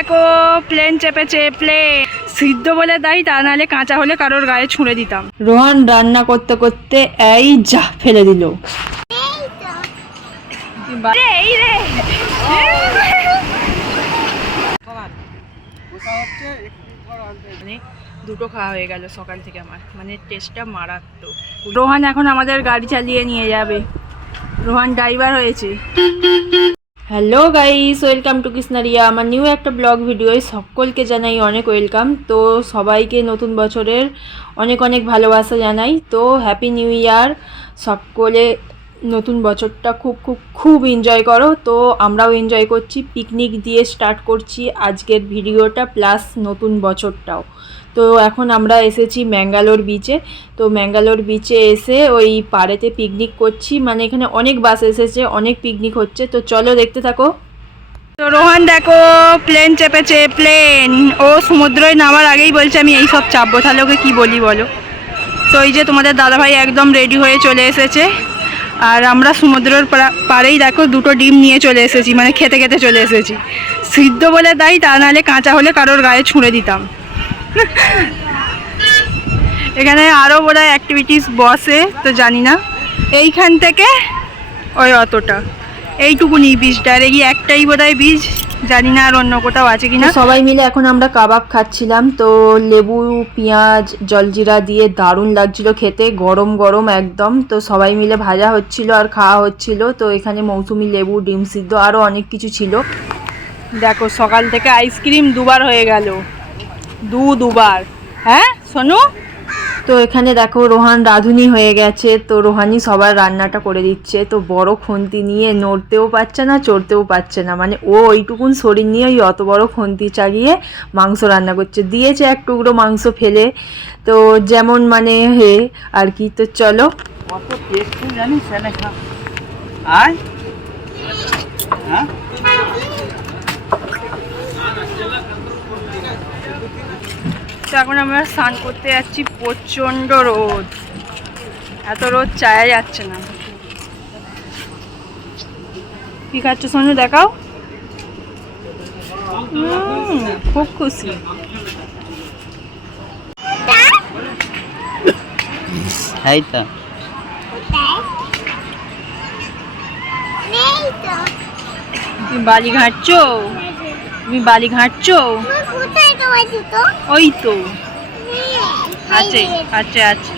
দেখো plane চেপেছে, plane সিদ্ধ বলে দেয়, তা নাহলে কাঁচা হলে কারোর গায়ে ছুঁড়ে দিতাম। রোহান রান্না করতে করতে এই যা ফেলে দিল। দুটো খাওয়া হয়ে গেল সকাল থেকে আমার, মানে টেস্টটা মারাত্মক। রোহান এখন আমাদের গাড়ি চালিয়ে নিয়ে যাবে, রোহান ড্রাইভার হয়েছে। Hello guys, welcome to Krishnaria. আমার নিউ একটা ব্লগ ভিডিওয় সকলকে জানাই অনেক ওয়েলকাম। তো সবাইকে নতুন বছরের অনেক অনেক ভালোবাসা জানাই। তো হ্যাপি নিউ ইয়ার। সকলে নতুন বছরটা খুব খুব খুব এনজয় করো। তো আমরাও এনজয় করছি, পিকনিক দিয়ে স্টার্ট করছি আজকের ভিডিওটা, প্লাস নতুন বছরটাও। তো এখন আমরা এসেছি ম্যাঙ্গালোর বিচে। তো ম্যাঙ্গালোর বিচে এসে ওই পাড়েতে পিকনিক করছি, মানে এখানে অনেক বাস এসেছে, অনেক পিকনিক হচ্ছে। তো চলো দেখতে থাকো। তো রোহান দেখো প্লেন চেপেছে, প্লেন। ও সমুদ্রে নামার আগেই বলছে আমি এই সব চাপবো, তাহলে ওকে কী বলি বলো। তো এই যে তোমাদের দাদাভাই একদম রেডি হয়ে চলে এসেছে, আর আমরা সমুদ্রের পাড়েই দেখো দুটো ডিম নিয়ে চলে এসেছি, মানে খেতে খেতে চলে এসেছি। সিদ্ধ বলে দেয়, তা নাহলে কাঁচা হলে কারোর গায়ে ছুঁড়ে দিতাম। এখানে আরও বোধহয় অ্যাক্টিভিটিস বসে, তো জানি না। এইখান থেকে ওই অতটা এইটুকুনি বীজটা, আর এই একটাই বোধহয় বীজ, জানি না আর অন্য কোথাও আছে কিনা। সবাই মিলে এখন আমরা কাবাব খাচ্ছিলাম। তো লেবু পেঁয়াজ জলজিরা দিয়ে দারুণ লাগছিল খেতে, গরম গরম একদম। তো সবাই মিলে ভাজা হচ্ছিল আর খাওয়া হচ্ছিল। তো এখানে মৌসুমি লেবু, ডিম সিদ্ধ, আরও অনেক কিছু ছিল। দেখো সকাল থেকে আইসক্রিম দুবার হয়ে গেল, দুবার। হ্যাঁ শোনো, তো এখানে দেখো রোহান রাঁধুনি হয়ে গেছে। তো রোহানই সবার রান্নাটা করে দিচ্ছে। তো বড় খুন্তি নিয়ে নড়তেও পারছে না, চড়তেও পারছে না, মানে ও ওইটুকুন শরীর নিয়ে ওই অত বড় খুন্তি চাগিয়ে মাংস রান্না করছে। দিয়েছে এক টুকরো মাংস ফেলে, তো যেমন মানে হে আর কি। তো চলো, তো এখন আমরা স্নান করতে যাচ্ছি। প্রচণ্ড রোদ, এত রোদ চায়া যাচ্ছে না। কি খাচ্ছ সোনু দেখাও। খুব খুশি। তুমি বালি ঘাঁটছো, তুমি বালি ঘাঁটছো। ওই তো আছে, আছে আছে।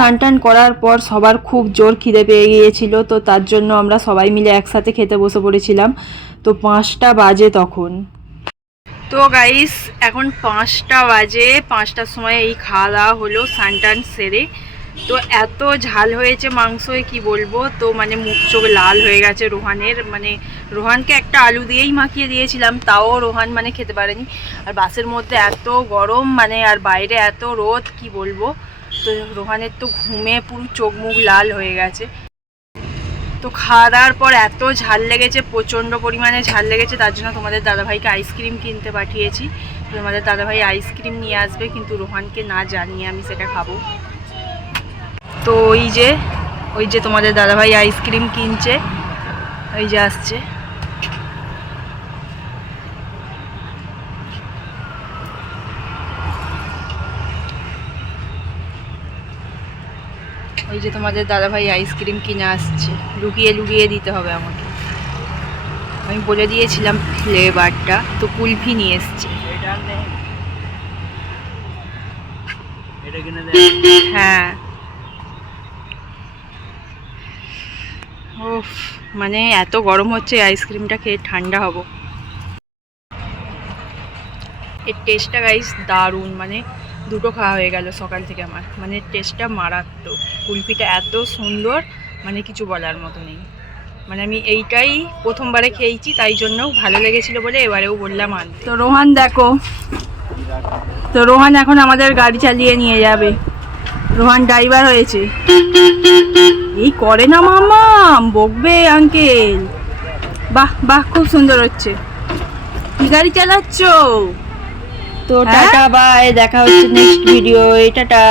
স্নান টান করার পর সবার খুব জোর খিদে পেয়ে গিয়েছিল, তো তার জন্য আমরা সবাই মিলে একসাথে খেতে বসে পড়েছিলাম। তো 5টা বাজে তখন। তো গাইস এখন 5টা বাজে, 5টার সময় এই খাওয়া দাওয়া হলো স্নান টান সেরে। তো এত ঝাল হয়েছে মাংসয় কি বলবো, তো মানে মুখ চোখ লাল হয়ে গেছে রোহানের। মানে রোহানকে একটা আলু দিয়েই মাখিয়ে দিয়েছিলাম, তাও রোহান মানে খেতে পারেনি। আর বাসের মধ্যে এত গরম মানে, আর বাইরে এত রোদ কি বলবো। তো রোহানের তো ঘুমে পুরো চোখ মুখ লাল হয়ে গেছে। তো খাওয়া দাওয়ার পর এত ঝাল লেগেছে, প্রচণ্ড পরিমাণে ঝাল লেগেছে, তার জন্য তোমাদের দাদাভাইকে আইসক্রিম কিনতে পাঠিয়েছি। তোমাদের দাদাভাই আইসক্রিম নিয়ে আসবে, কিন্তু রোহানকে না জানিয়ে আমি সেটা খাবো। তো ওই যে তোমাদের দাদাভাই আইসক্রিম কিনছে, ওই যে আসছে। ওই যে তোমাদের দাদাভাই আইসক্রিম কিনে আসছে, লুকিয়ে লুকিয়ে দিতে হবে আমাকে। আমি বলে দিয়েছিলাম ফ্লেভারটা, তো কুলফি নিয়ে এসছে। হ্যাঁ ওফ, মানে এত গরম হচ্ছে, আইসক্রিমটা খেয়ে ঠান্ডা হব। এর টেস্টটা গাইস দারুণ, মানে দুটো খাওয়া হয়ে গেল সকাল থেকে আমার, মানে টেস্টটা মারাত্মক। কুলফিটা এত সুন্দর, মানে কিছু বলার মতো নেই। মানে আমি এইটাই প্রথমবারে খেয়েছি, তাই জন্য ভালো লেগেছিল বলে এবারেও বললাম আন। তো রোহান দেখো, তো রোহান এখন আমাদের গাড়ি চালিয়ে নিয়ে যাবে। রোহান ড্রাইভার হয়েছে। এই করে না মামা, বকবে আঙ্কেল। বাহ বাহ, খুব সুন্দর হচ্ছে। কি গাড়ি চালাচ্ছ? তো টাটা বাই, দেখা হচ্ছে নেক্সট ভিডিও। টাটা।